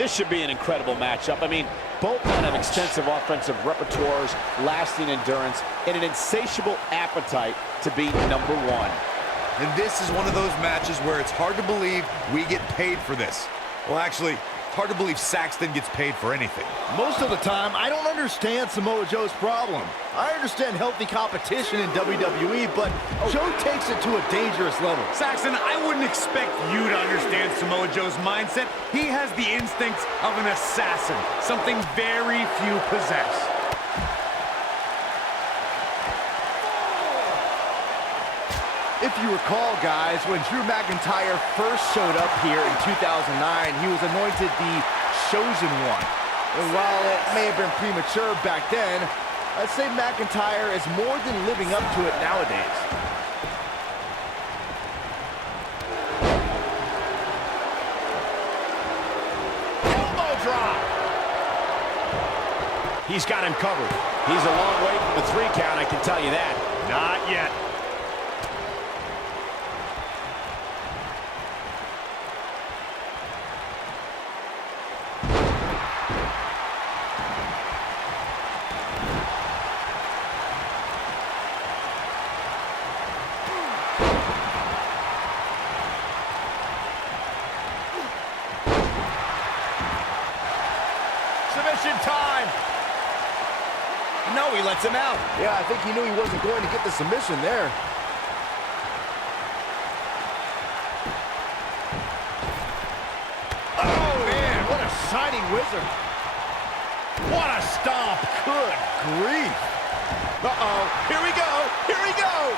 This should be an incredible matchup. I mean, both men have extensive offensive repertoires, lasting endurance, and an insatiable appetite to be number one. And this is one of those matches where it's hard to believe we get paid for this. Well, actually, it's hard to believe Saxton gets paid for anything. Most of the time, I don't understand Samoa Joe's problem. I understand healthy competition in WWE, but Joe takes it to a dangerous level. Saxton, I wouldn't expect you to understand Samoa Joe's mindset. He has the instincts of an assassin, something very few possess. If you recall, guys, when Drew McIntyre first showed up here in 2009, he was anointed the Chosen One. And while it may have been premature back then, I'd say McIntyre is more than living up to it nowadays. Elbow drop! He's got him covered. He's a long way from the 3 count, I can tell you that. Not yet. Submission time! No, he lets him out. Yeah, I think he knew he wasn't going to get the submission there. Oh, man, what a shining wizard. What a stomp. Good grief. Uh-oh, here we go, here we go.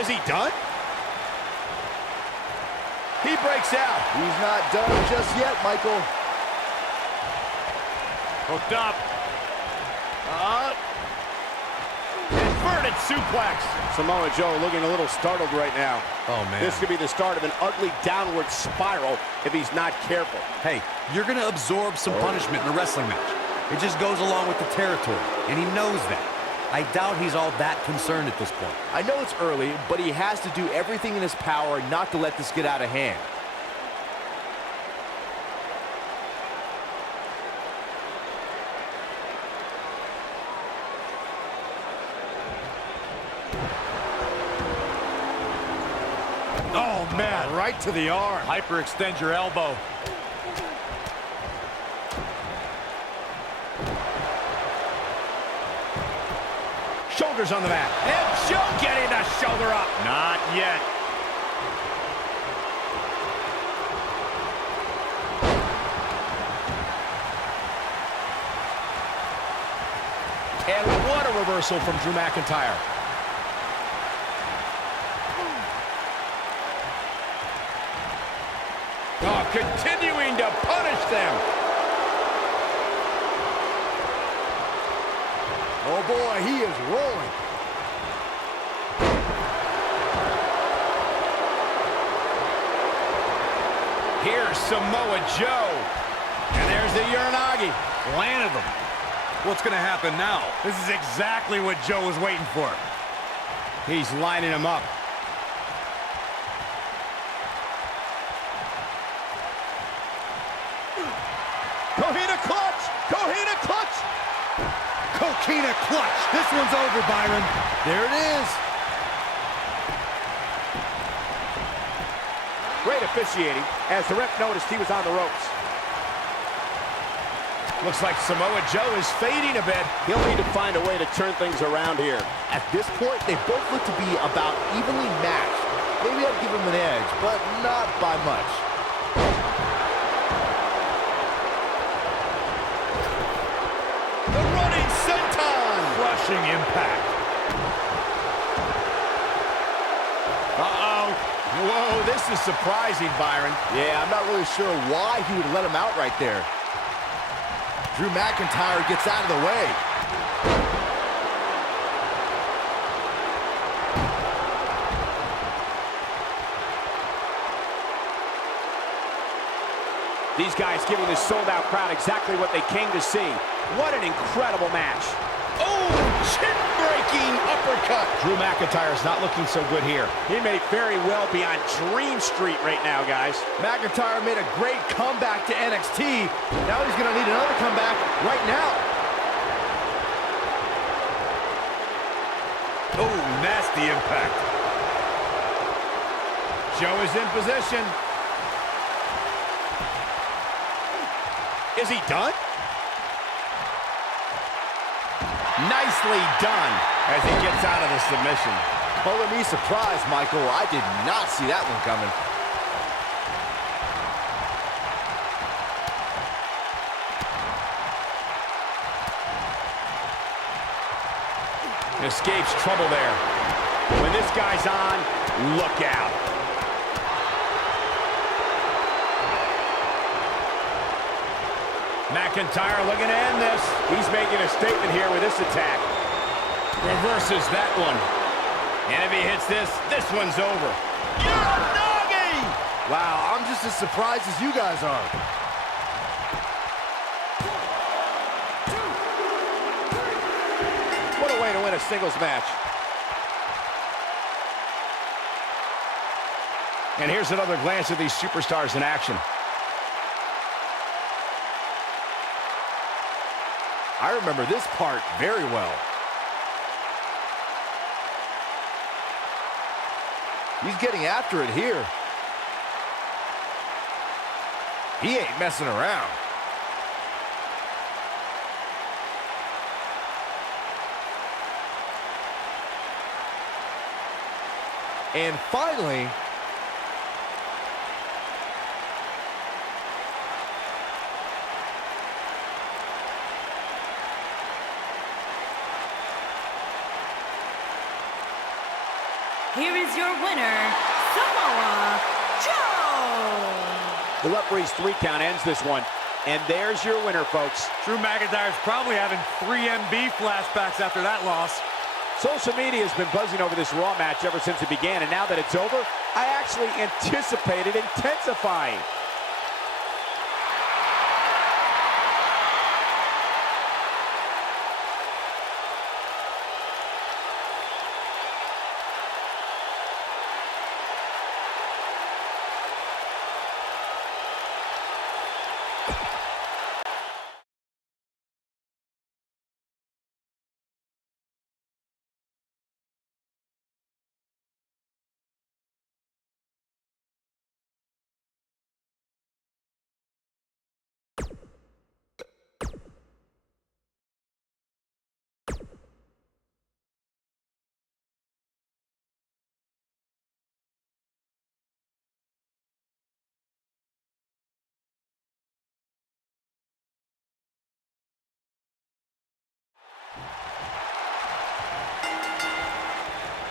Is he done? He breaks out. He's not done just yet, Michael. Hooked up. Inverted suplex. Samoa Joe looking a little startled right now. Oh, man. This could be the start of an ugly downward spiral if he's not careful. Hey, you're going to absorb some punishment in a wrestling match. It just goes along with the territory, and he knows that. I doubt he's all that concerned at this point. I know it's early, but he has to do everything in his power not to let this get out of hand. Oh, man, right to the arm. Hyperextend your elbow. Shoulders on the mat. And Joe getting the shoulder up. Not yet. And what a reversal from Drew McIntyre. Oh, continuing to punish them. Oh boy, he is rolling. Here's Samoa Joe. And there's the Uranagi. Landed them. What's going to happen now? This is exactly what Joe was waiting for. He's lining him up. Coquina clutch! Coquina clutch! Coquina clutch. This one's over, Byron. There it is. Great officiating as the ref noticed he was on the ropes. Looks like Samoa Joe is fading a bit. He'll need to find a way to turn things around here. At this point, they both look to be about evenly matched. Maybe I'd give him an edge, but not by much. The running senton. Crushing impact. Uh-oh. Whoa, this is surprising, Byron. Yeah, I'm not really sure why he would let him out right there. Drew McIntyre gets out of the way. These guys giving this sold-out crowd exactly what they came to see. What an incredible match. Oh, chin-breaking uppercut. Drew McIntyre's not looking so good here. He may very well be on Dream Street right now, guys. McIntyre made a great comeback to NXT. Now he's going to need another comeback right now. Oh, nasty impact. Joe is in position. Is he done? Nicely done as he gets out of the submission. Color me surprised, Michael. I did not see that one coming. Escapes trouble there. When this guy's on, look out. McIntyre looking to end this. He's making a statement here with this attack. Reverses that one. And if he hits this, this one's over. Doggy! Wow, I'm just as surprised as you guys are. What a way to win a singles match. And here's another glance at these superstars in action. I remember this part very well. He's getting after it here. He ain't messing around. And finally, here is your winner, Samoa Joe. The referee's 3 count ends this one. And there's your winner, folks. Drew McIntyre's probably having 3MB flashbacks after that loss. Social media has been buzzing over this Raw match ever since it began, and now that it's over, I actually anticipate it intensifying.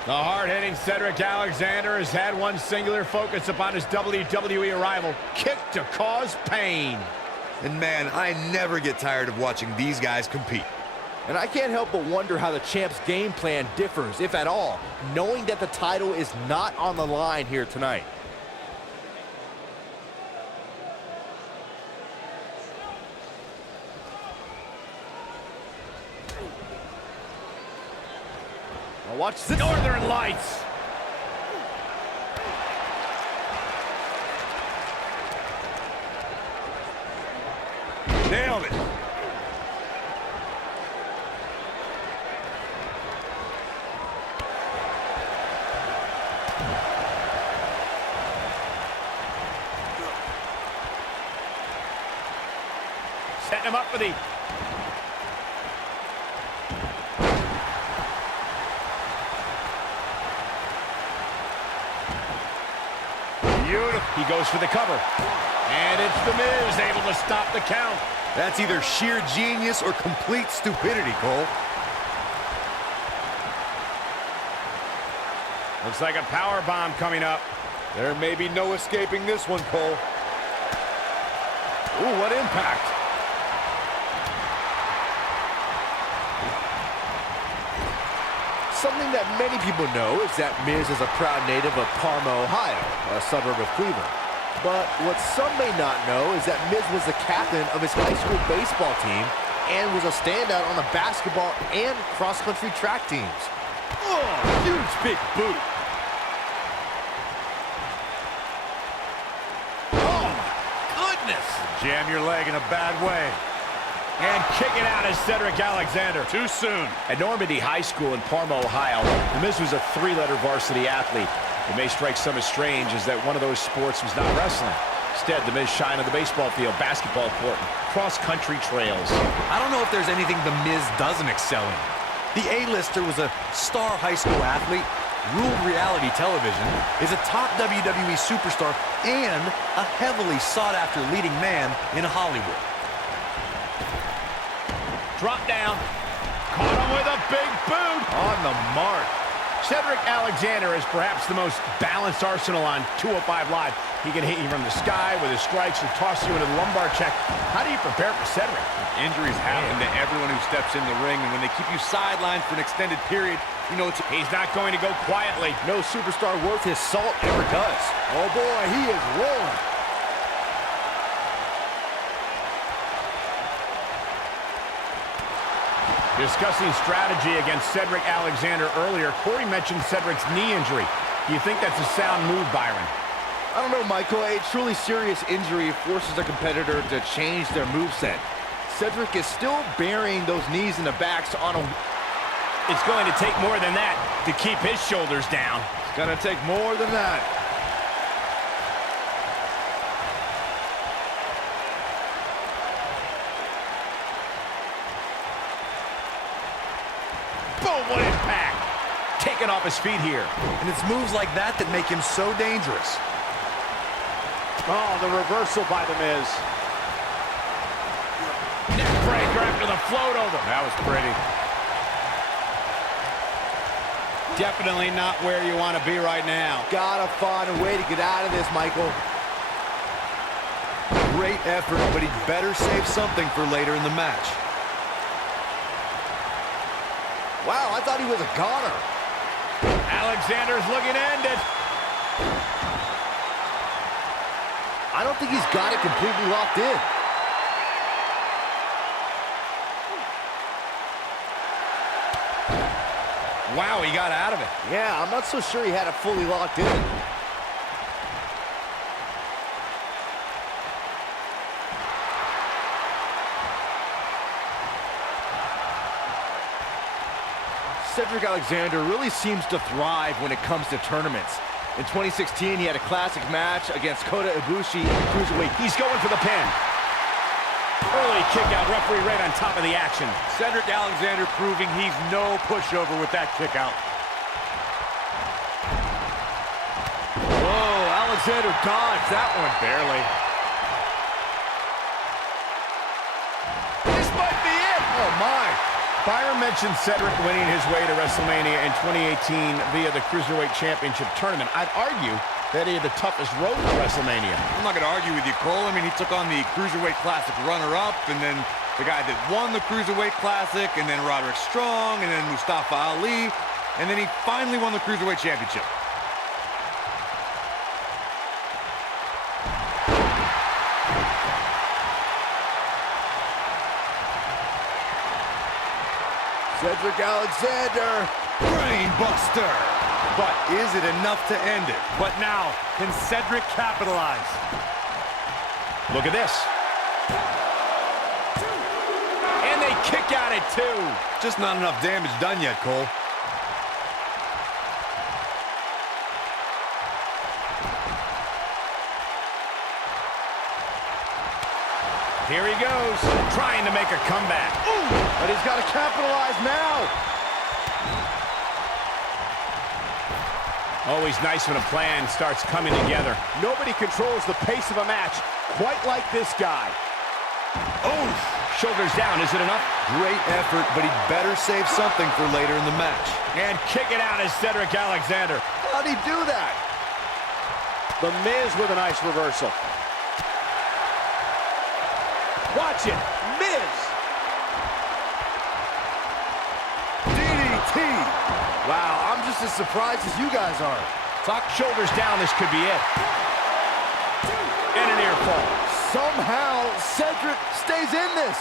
The hard-hitting Cedric Alexander has had one singular focus upon his WWE arrival: kick to cause pain. And man, I never get tired of watching these guys compete. and I can't help but wonder how the champ's game plan differs, if at all, knowing that the title is not on the line here tonight. Now watch the Northern Lights. Nailed it. Setting him up for the... Beautiful. He goes for the cover. And it's The Miz able to stop the count. That's either sheer genius or complete stupidity, Cole. Looks like a power bomb coming up. There may be no escaping this one, Cole. Ooh, what impact. Something that many people know is that Miz is a proud native of Parma, Ohio, a suburb of Cleveland. But what some may not know is that Miz was the captain of his high school baseball team and was a standout on the basketball and cross-country track teams. Oh, huge big boot. Oh, my goodness. Jam your leg in a bad way. And kicking out is Cedric Alexander. Too soon. At Normandy High School in Parma, Ohio, The Miz was a three-letter varsity athlete. It may strike some as strange as that one of those sports was not wrestling. Instead, The Miz shined on the baseball field, basketball court, and cross-country trails. I don't know if there's anything The Miz doesn't excel in. The A-lister was a star high school athlete, ruled reality television, is a top WWE superstar, and a heavily sought-after leading man in Hollywood. Drop down. Caught him with a big boot. On the mark. Cedric Alexander is perhaps the most balanced arsenal on 205 Live. He can hit you from the sky with his strikes or toss you into the lumbar check. How do you prepare for Cedric? Injuries happen to everyone who steps in the ring, and when they keep you sidelined for an extended period, you know He's not going to go quietly. No superstar worth his salt ever does. Oh boy, he is rolling. Discussing strategy against Cedric Alexander earlier, Corey mentioned Cedric's knee injury. Do you think that's a sound move, Byron? I don't know, Michael. A truly serious injury forces a competitor to change their moveset. Cedric is still burying those knees in the backs on a... It's going to take more than that to keep his shoulders down. It's going to take more than that. Boom, what impact. Taken off his feet here. And it's moves like that that make him so dangerous. Oh, the reversal by The Miz. Neck breaker after the float over. that was pretty. Definitely not where you want to be right now. Gotta find a way to get out of this, Michael. Great effort, but he'd better save something for later in the match. Wow, I thought he was a goner. Alexander's looking to end it. I don't think he's got it completely locked in. Wow, he got out of it. Yeah, I'm not so sure he had it fully locked in. Cedric Alexander really seems to thrive when it comes to tournaments. In 2016, he had a classic match against Kota Ibushi in Cruiserweight. He's going for the pin. Early kick out, referee right on top of the action. Cedric Alexander proving he's no pushover with that kick out. Whoa, Alexander dodged that one barely. This might be it. Oh, my. Byron mentioned Cedric winning his way to WrestleMania in 2018 via the Cruiserweight Championship Tournament. I'd argue that he had the toughest road to WrestleMania. I'm not going to argue with you, Cole. I mean, he took on the Cruiserweight Classic runner-up, and then the guy that won the Cruiserweight Classic, and then Roderick Strong, and then Mustafa Ali, and then he finally won the Cruiserweight Championship. Cedric Alexander. Brainbuster! But is it enough to end it? But now, can Cedric capitalize? Look at this. And they kick out at 2. Just not enough damage done yet, Cole. Here he goes, trying to make a comeback. Ooh, but he's got to capitalize now. Always nice when a plan starts coming together. Nobody controls the pace of a match quite like this guy. Oh, shoulders down, is it enough? Great effort, but he'd better save something for later in the match. And kick it out is Cedric Alexander. How'd he do that? The Miz with a nice reversal. Watch it, Miz. DDT! Wow, I'm just as surprised as you guys are. Talk shoulders down, this could be it. And an ear fall. Somehow, Cedric stays in this.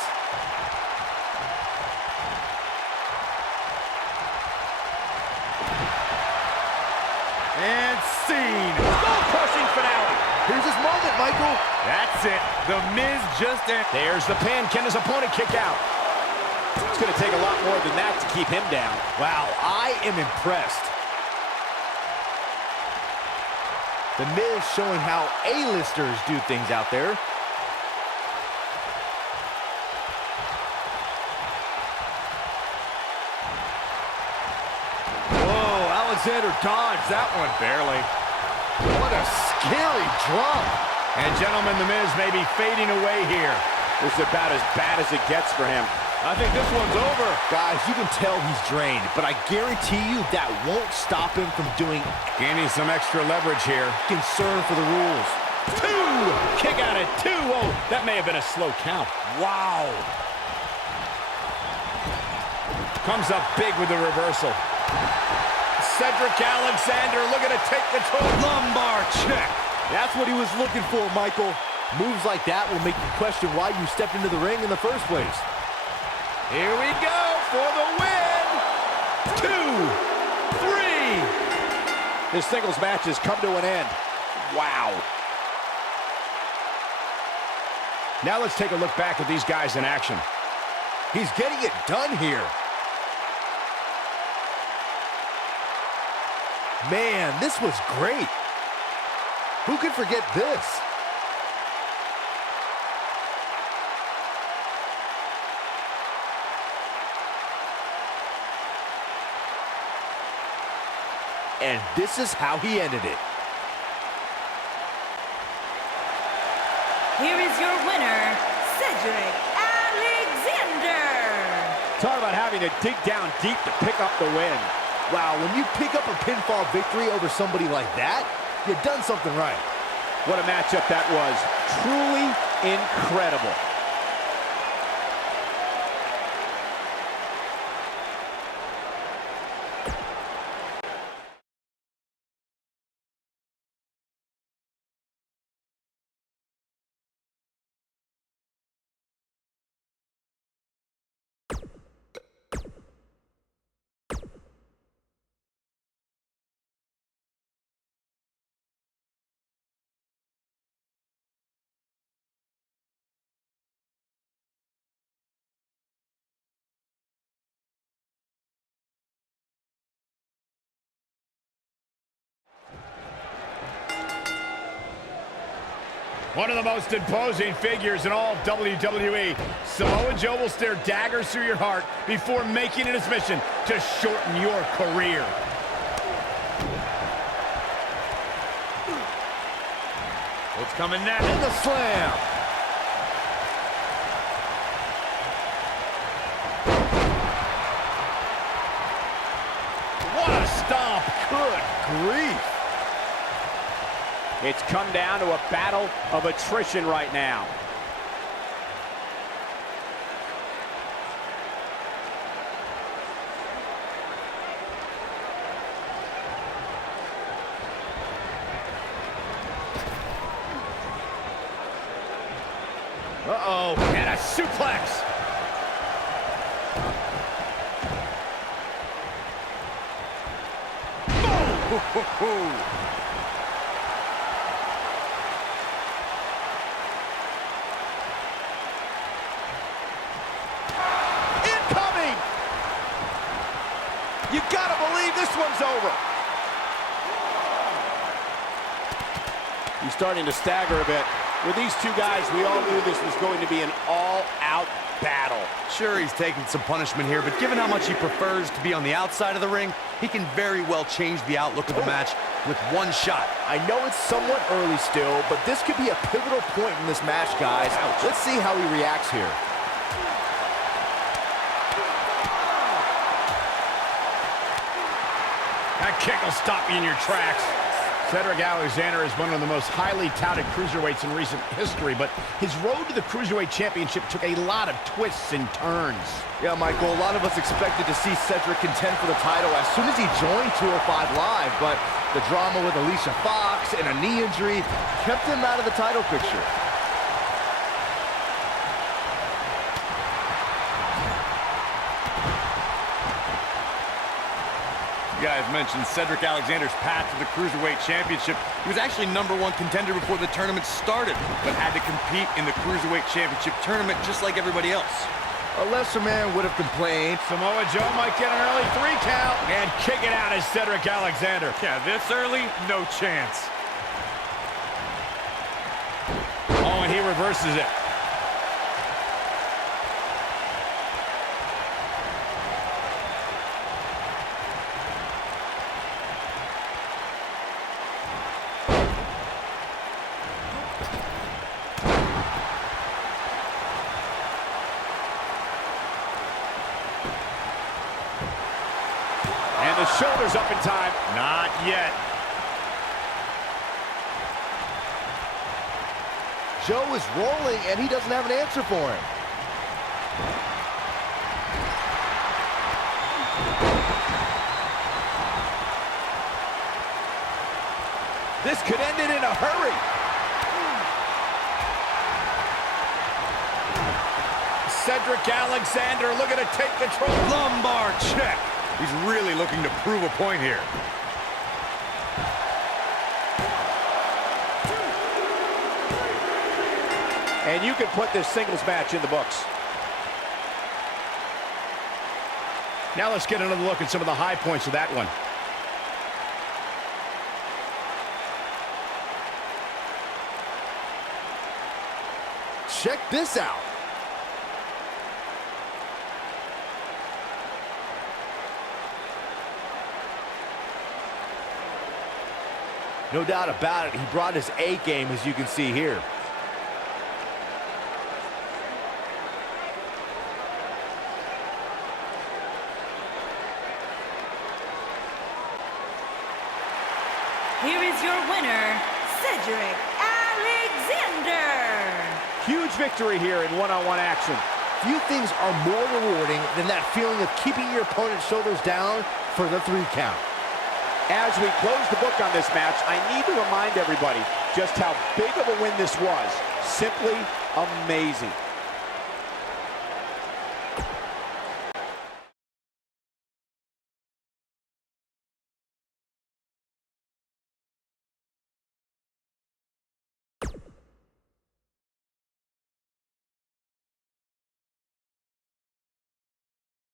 finale. Here's his moment, Michael. That's it. The Miz just ended. There's the pin. Can his opponent kick out? It's going to take a lot more than that to keep him down. Wow, I am impressed. The Miz showing how A-listers do things out there. Whoa, Alexander dodged that one barely. What a scary drop. And gentlemen, the Miz may be fading away here. This is about as bad as it gets for him. I think this one's over. Guys, you can tell he's drained, but I guarantee you that won't stop him from doing Gaining some extra leverage here. concern for the rules. 2! Kick out at 2. Whoa, that may have been a slow count. Wow. Comes up big with the reversal. Cedric Alexander looking to take control. Lumbar check. That's what he was looking for, Michael. Moves like that will make you question why you stepped into the ring in the first place. Here we go for the win. 2, 3. This singles match has come to an end. Wow. Now let's take a look back at these guys in action. He's getting it done here. Man, this was great. Who could forget this? And this is how he ended it. Here is your winner, Cedric Alexander. Talk about having to dig down deep to pick up the win. Wow, when you pick up a pinfall victory over somebody like that, you've done something right. What a matchup that was. Truly incredible. One of the most imposing figures in all of WWE. Samoa Joe will stare daggers through your heart before making it his mission to shorten your career. What's coming now? And the slam. What a stomp. Good grief. It's come down to a battle of attrition right now. Uh-oh, and a suplex. Ho-ho-ho. You gotta believe this one's over. He's starting to stagger a bit. With these two guys, we all knew this was going to be an all-out battle. Sure, he's taking some punishment here, but given how much he prefers to be on the outside of the ring, he can very well change the outlook of the match with one shot. I know it's somewhat early still, but this could be a pivotal point in this match, guys. Let's see how he reacts here. That kick will stop you in your tracks. Cedric Alexander is one of the most highly touted cruiserweights in recent history, but his road to the Cruiserweight Championship took a lot of twists and turns. Yeah, Michael, a lot of us expected to see Cedric contend for the title as soon as he joined 205 Live, but the drama with Alicia Fox and a knee injury kept him out of the title picture. You guys mentioned Cedric Alexander's path to the Cruiserweight Championship. He was actually #1 contender before the tournament started, but had to compete in the Cruiserweight Championship tournament just like everybody else. A lesser man would have complained. Samoa Joe might get an early 3 count. And kick it out is Cedric Alexander. Yeah, this early, no chance. Oh, and he reverses it. And the shoulder's up in time. Not yet. Joe is rolling, and he doesn't have an answer for him. This could end it in a hurry. Cedric Alexander looking to take control. Lumbar check. He's really looking to prove a point here. And you can put this singles match in the books. Now let's get another look at some of the high points of that one. Check this out. No doubt about it, he brought his A game, as you can see here. Here is your winner, Cedric Alexander. Huge victory here in one-on-one action. Few things are more rewarding than that feeling of keeping your opponent's shoulders down for the 3 count. As we close the book on this match, I need to remind everybody just how big of a win this was. Simply amazing.